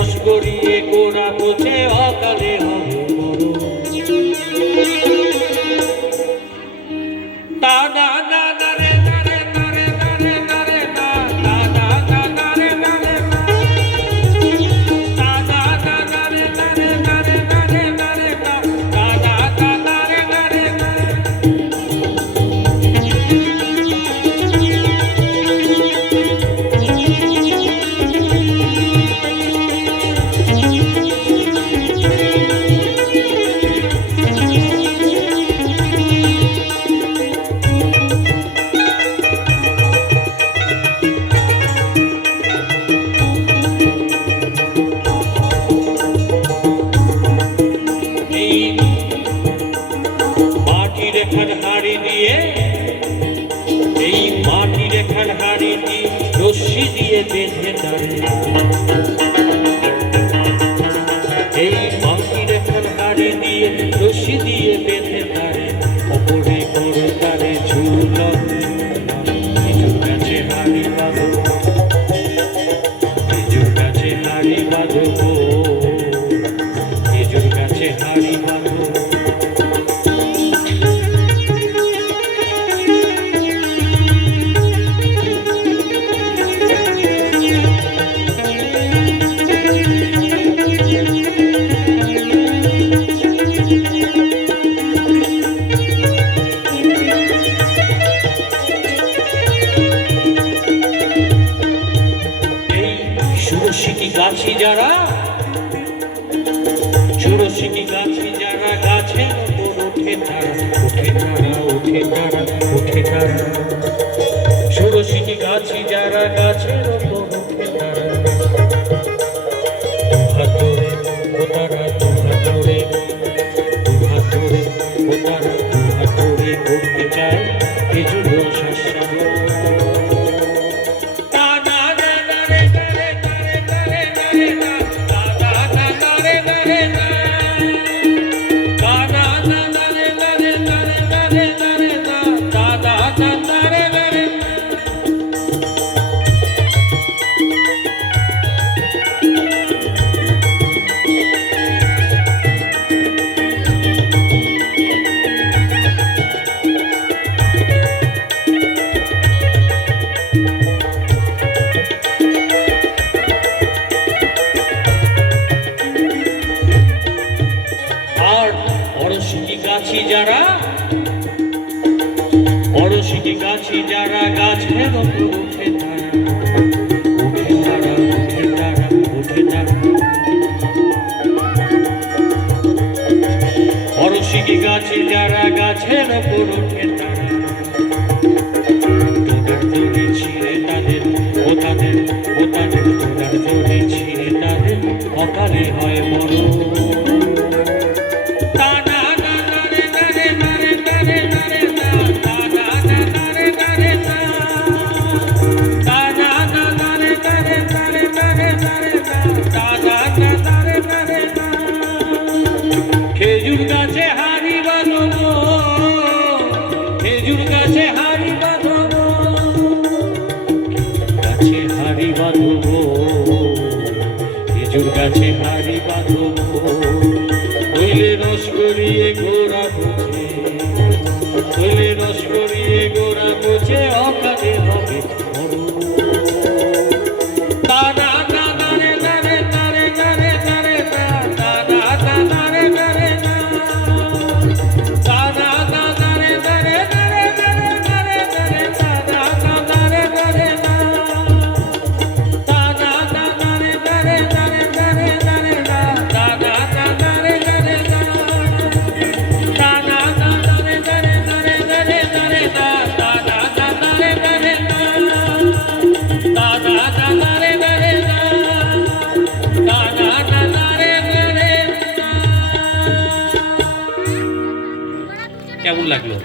রস গড়িয়ে গোড়া পচে অকালে হবে বড়। তা না না না রে না রে না রে না রে না রে না, তা না না না রে না রে না, তা না না না রে না রে না রে না রে না রে না, তা না না না রে না রে না। হাড়ি দিয়ে এই মাটির এখান হাড়ি দিয়ে রশ্মি দিয়ে বেঁধে তারে, এই মাটির এখান হাড়ি দিয়ে রশ্মি দিয়ে বেঁধে তারে, ওপরে করে তারে ঝুলন খেজুর গাছে হাড়ি বাঁধো, খেজুর গাছে হাড়ি বাঁধো, খেজুর গাছে হাড়ি বাঁধো। ষোড়শিকি গাছি যারা, ষোড়শিকি গাছি যারা, গাছের ওপর ওঠে তারা, ওঠে তারা, ওঠে তারা, ওঠে তারা, ষোড়শিকি গাছি যারা, গাছের ওপর ওঠে তারা, দুহাত ধরে ও তারা, দুহাত ধরে, দুহাত ধরে ও তারা, দুহাত ধরে করতে চায় খেজুর রস আস্বাদন। গাছি যারা, অরশিকি গাছি যারা, গাছের ওপর উঠে তারা, উঠে তারা, উঠে তারা, উঠে তারা, অরশিকি গাছি যারা, গাছের ওপর উঠে তারা, তোদের দড়ি ছিঁড়ে তাদের, ও তাদের, ও তাদের, তোদের দড়ি ছিঁড়ে তাদের অকালে হয় বড়। খেজুর গাছে হাড়ি বাঁধো, খেজুর গাছে হাড়ি বাঁধো, গাছে হাড়ি বাঁধো, খেজুর গাছে হাড়ি বাঁধো, হইলে রস গড়িয়ে গোড়া পচে, হইলে রস গড়িয়ে গোড়া পচে অকালে হবে বড়। কেমন লাগলো?